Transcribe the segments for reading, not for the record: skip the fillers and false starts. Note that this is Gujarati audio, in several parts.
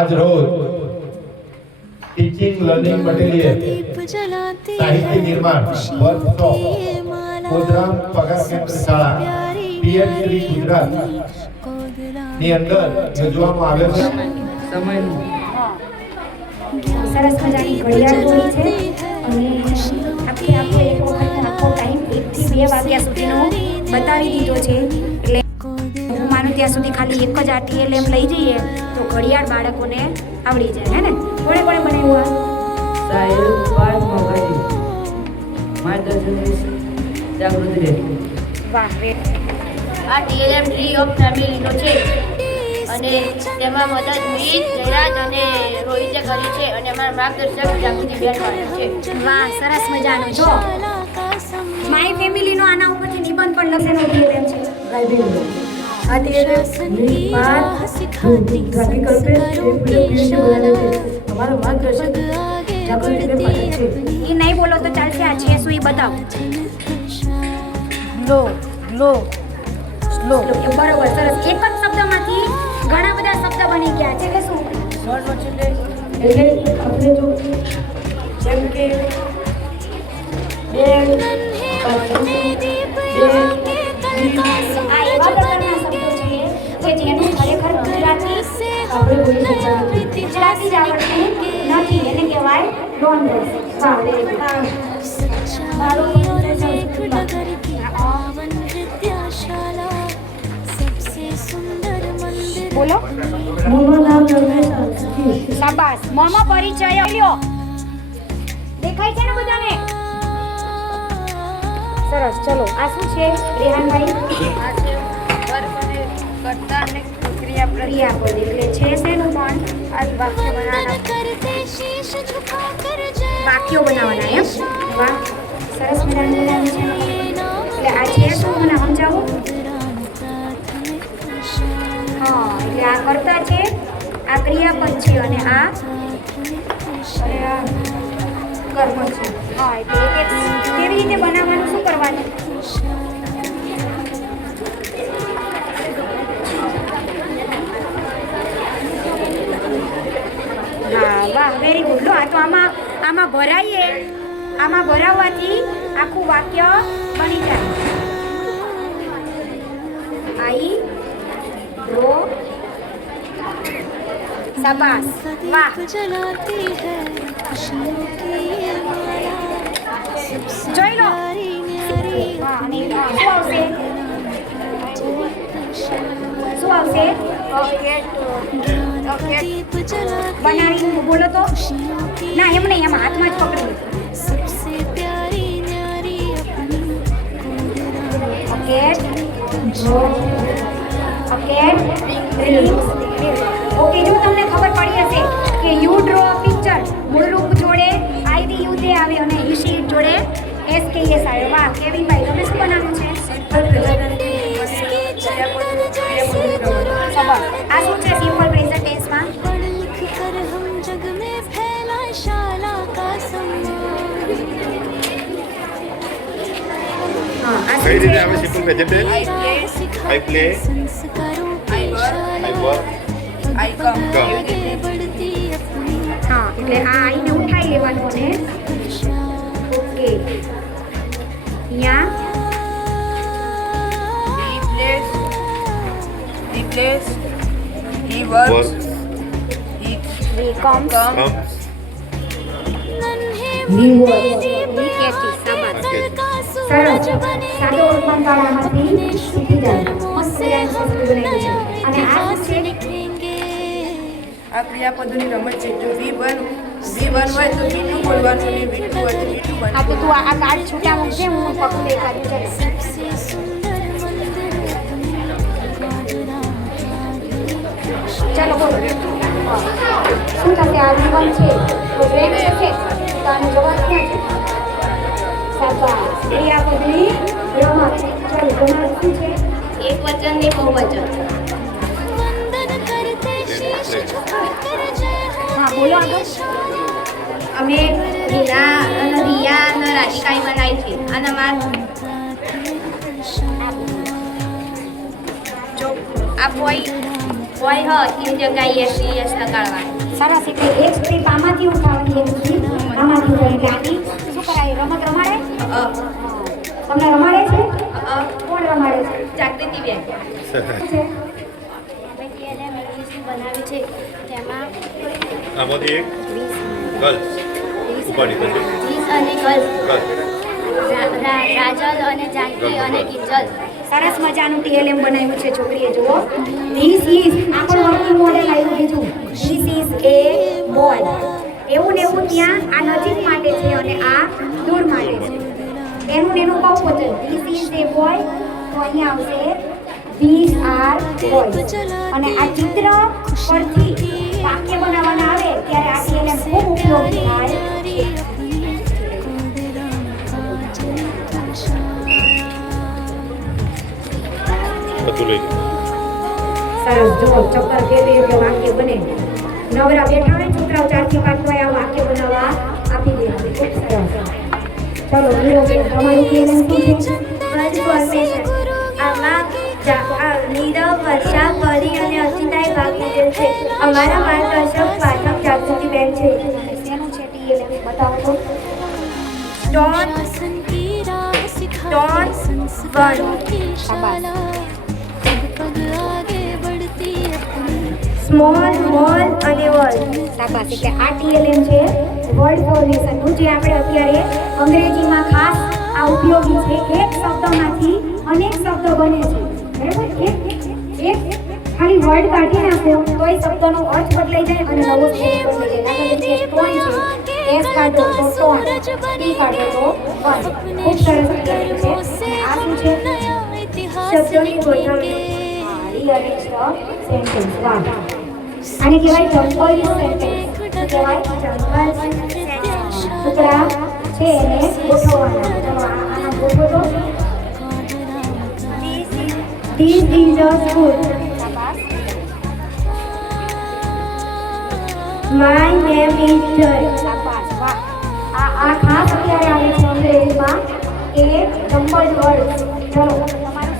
आज रोज टीचिंग लर्निंग मटेरियल साहित्य निर्माण वर्कशॉप प्रोग्राम पगार केंद्र शाळा पीएम श्री गुजरात ની અંદર યોજવામાં આવ્યો છે. સરસ મજાની ઘડિયાળ દોરી છે અને આપણે એક વખત આખો ટાઈમ 1 થી 2 વાગ્યા સુધીનો બતાવી દીધો છે. એટલે હું માનું ત્યાં સુધી ખાલી એક જ આ ટીએલએમ લઈ જઈએ તો ઘડિયાળ બાળકોને આવડી જાય. હે ને કોણે કોણે બનાવ્યું આ? સાહેબ પાર્થ મોગાજી માર્ગદર્શન જાગૃતિ રે. વાહ રે. આ ટીએલએમ ટ્રી ઓફ ફેમિલીનો છે અને તેમાં મદદ મીત જયરાજ અને રોહિતે કરી છે અને અમારા માર્ગદર્શક જાગૃતિબેન છે. વાહ સરસ મજાનું. જો માય ફેમિલીનો આના ઉપરથી નિબંધ પણ લખેલો ટીએલએમ છે. આ ટીએલએમ અમારો માર્ગદર્શક જાગૃતિ રે છે. એ નહીં બોલો તો ચાલશે. આ છે શું એ બતાવો. ગ્લો બરોબર સરસ. એક જ શબ્દમાંથી ઘણા બધા શબ્દ બની ગયા છે કે શું? એટલે આપણે જો જેમ કે આ એવા પ્રકારના શબ્દો છે કે જેનું ખરેખર ગુજરાતી જ આવડતું નથી. એને કહેવાય લોન વર્ષ. બોલો. શાબાશ. મોમો પરિચય લ્યો. દેખાય છે ને બધાને? સરસ. ચલો આ શું છે રેહાનભાઈ? આ છે વર્ગ અને કર્તા અને ક્રિયાપદ. એટલે છે શેનું પણ આ વાક્ય બનાવવાના વાક્યો બનાવવાના. એમ વાહ સરસ મજાનું બનાવ્યું છે. એટલે આ છે શું મને સમજાવો. હા એટલે આ કર્તા છે, આ ક્રિયાપદ છે અને આ કર્મ છે. હા એટલે કેવી રીતે બનાવવાનું, શું કરવાનું? હા વાહ વેરી ગુડ. લો આ તો આમાં ભરાઈએ, આમાં ભરાવવાથી આખું વાક્ય બની જાય. આઈ રો શાબાશ. વાહ જોઈ લો. હા અને શું આવશે? બનાવી બોલો તો. ના એમ નહીં, એમાં હાથમાં જ પકડી. ઓકે જો તમને ખબર પડી હશે કે યુ ડ્રો અ પિક્ચર મૂળરૂપ જોડે IVUT આવે અને ઈશી જોડે SKS આવે. વાહ કેવિનભાઈ તમે શું બનાવ્યું છે? આ શું છે સિમ્પલ પ્રેઝન્ટ ટેન્સમાં? કઈ રીતે આવે simple present? I play, I work, I come. હા એટલે આ આઈને ઉઠાઈ લેવાનું ને. ઓકે અહીંયા He plays, he works, he comes, સરસ. સાદો ઉત્પન્નતાળામાંથી શીખી જાય. મસ્ત બનાવ્યું છે. અને આ શું છે? આ ક્રિયાપદોની રમત છે. જો V1 હોય તો V2 બોલવાનું અને V2 હોય તો V2 હા તો તું આ કાર્ડ છૂટા મૂકજે, હું પકડું એકાદું. ચાલો બોલો. શું થશે? આ V1 છે તો બ્રેક થશે તો આનો જવાબ ક્યાં છે? શાબાશ. ક્રિયાપદની રમત. ચાલો તમારું શું છે? એક વચન ને બહુવચન. હા બોલો આગળ. અમે રીના અને રિયા અને રાધિકાઈ બનાવી છે. અને જો આ બોય બોય હ એની જગ્યાએ એસ લગાડવાનું. સરસ. એટલે એક સ્ટ્રીપ આમાંથી ઉઠાવવાની, એક સ્ટ્રીપ આમાંથી ઉઠાવવાની. એટલે આની શું કરાય? રમત રમાડે? તમને રમાડે છે? કોણ રમાડે છે? જાગૃતિ બેન. છે બનાવી છે તેમાં આમાંથી એક ગર્લ્સ ઉપાડી થશે. અને ગર્લ્સ ગર્લ્સ રાજલ અને જાનકી અને કિંજલ. સરસ મજાનું TLM બનાવ્યું છે છોકરીએ. જુઓ, ધીસ ઇઝ આપણું વર્કિંગ મોડેલ આવ્યું. બીજું, ધીસ ઇઝ એ બોય. એવું ને એવું ત્યાં આ નજીક માટે છે અને આ દૂર માટે છે. એનું ને એનું બહુવચન ધીસ ઇઝ એ બોય, તો અહીંયા આવશે ધીસ આર બોયઝ. અને આ ચિત્ર પરથી વાક્ય બનાવવાના આવે ત્યારે આ TLM ખૂબ ઉપયોગી થાય. બધું લઈ સરસ. જુઓ, ચક્કર ફેરવી એટલે વાક્ય બને. નવરા બેઠા હોય છોકરાઓ 4 થી 5 વાય આ વાક્ય બનાવવા આપી દે. ખૂબ સરસ. ચલો, નીરવ, તમારું TLM શું છે? આમાં નીરવ, વર્ષા, પરી અને અર્ચિતાએ ભાગ લીધેલ છે. અમારા માર્ગદર્શક પાઠક જાગૃતિબેન છે. શેનું છે TLM? બતાવો તો. Don't સ્મોલ, મોલ અને વર્ડ. શાબાશ. એટલે આ TLM છે વર્ડ ફોર્મેશનનું, જે આપણે અત્યારે અંગ્રેજીમાં ખાસ આ ઉપયોગી છે. એક શબ્દમાંથી અનેક શબ્દો બને છે. બરાબર? એક ખાલી વર્ડ કાઢી નાખો તો એ શબ્દનો અર્થ બદલાઈ જાય અને નવો શબ્દ બની જાય. દાખલા તરીકે સ્ટોન છે, એસ કાઢો તો સ્ટોન, ટી કાઢો તો વન. ખૂબ સરસ TLM છે. આ શું છે? શબ્દોની ગોઠવણી. Rearrange the sentence. વાહ. આને કહેવાય જમ્પલ સેન્ટેન્સ. શું કહેવાય? ટુકડા છે એને ગોઠવવાના. ચલો, આના ગોઠવો તો. This is a school. My name is Joy. શાબાશ. વાહ. આ ખાસ અત્યારે આવે છે અંગ્રેજીમાં કે જમ્પલ વર્ડ. ચલો, તમારું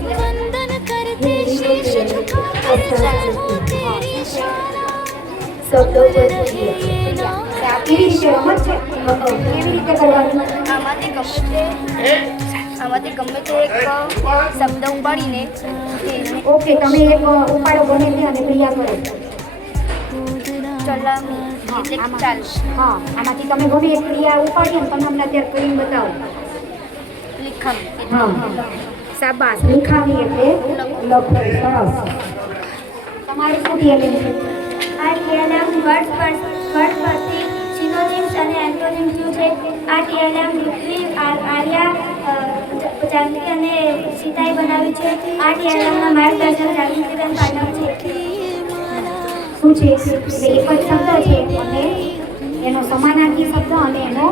શબ્દો પરથી. આ કેવી રીતે રમત છે? કેવી રીતે કરવાનું? આમાંથી ગમે તે એક શબ્દ ઉપાડીને ઓકે, તમે એક ઉપાડો બને છે અને ક્રિયા કરો. ચલાવવું એટલે કે ચાલ. હા, આમાંથી તમે ગમે એક ક્રિયા ઉપાડી અને તમે અમને અત્યારે કરીને બતાવો. લિખમ. હા, શાબાશ. લિખાવી એટલે લખવું. સરસ. તમારું શું TLM છે? આ TLM વર્ડ પરથી સિનોનિમ્સ અને એન્ટોનિમ્સ શું છે? આ TLM ઋત્વી, આર્યા, જાનકી અને સીતાએ બનાવી છે. આ TLMના માર્ગદર્શક જાગૃતિબેન પાઠક છે. શું છે? એટલે એક જ શબ્દ છે અને એનો સમાનાર્થી શબ્દ અને એનો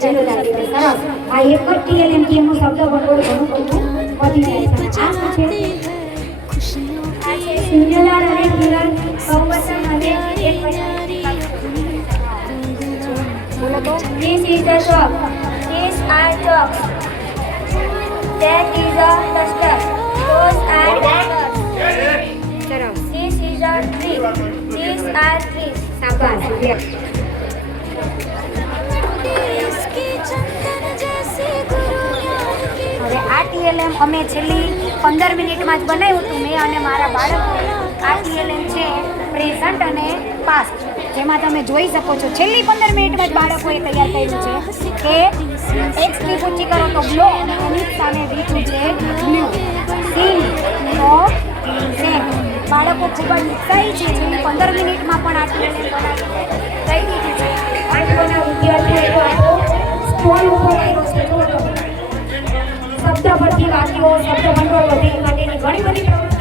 વિરોધાર્થી. સરસ. આ એક જ TLM થી એનું શબ્દ ભંડોળ ઘણું બધું વધી જાય છે. આ શું છે? આ છે સિંગ્યુલર અને પ્લુરલ, બહુવચન અને એક બોલો તો. This is the shop. These are dogs. That is a duster. Those are papers. સરસ. This is a tree. These are trees. શાબાશ. હવે આ TLM અમે છેલ્લી 15 મિનિટમાં જ બનાવ્યું હતું મેં અને મારા બાળકોએ. આ TLM છે પ્રેઝન્ટ અને પાસ્ટ, જેમાં તમે જોઈ શકો છો છેલ્લી 15 મિનિટમાં જ બાળકોએ તૈયાર કર્યું છે કે એક સ્ટ્રીપ ઊંચી કરો તો બ્લો અને એની સામે બીજું છે બ્લુ. સિંગ તો સેમ. બાળકો ખૂબ જ ઉત્સાહી છે. છેલ્લી 15 મિનિટમાં પણ આ TLM બનાવી થઈ દીધી છે. આઠમોના વિદ્યાર્થીઓ સ્ટોલ ઉપર આવ્યો છે. શબ્દ પરથી વાક્યો, શબ્દ ભંડોળ વધે માટેની ઘણી બધી પ્રવૃત્તિઓ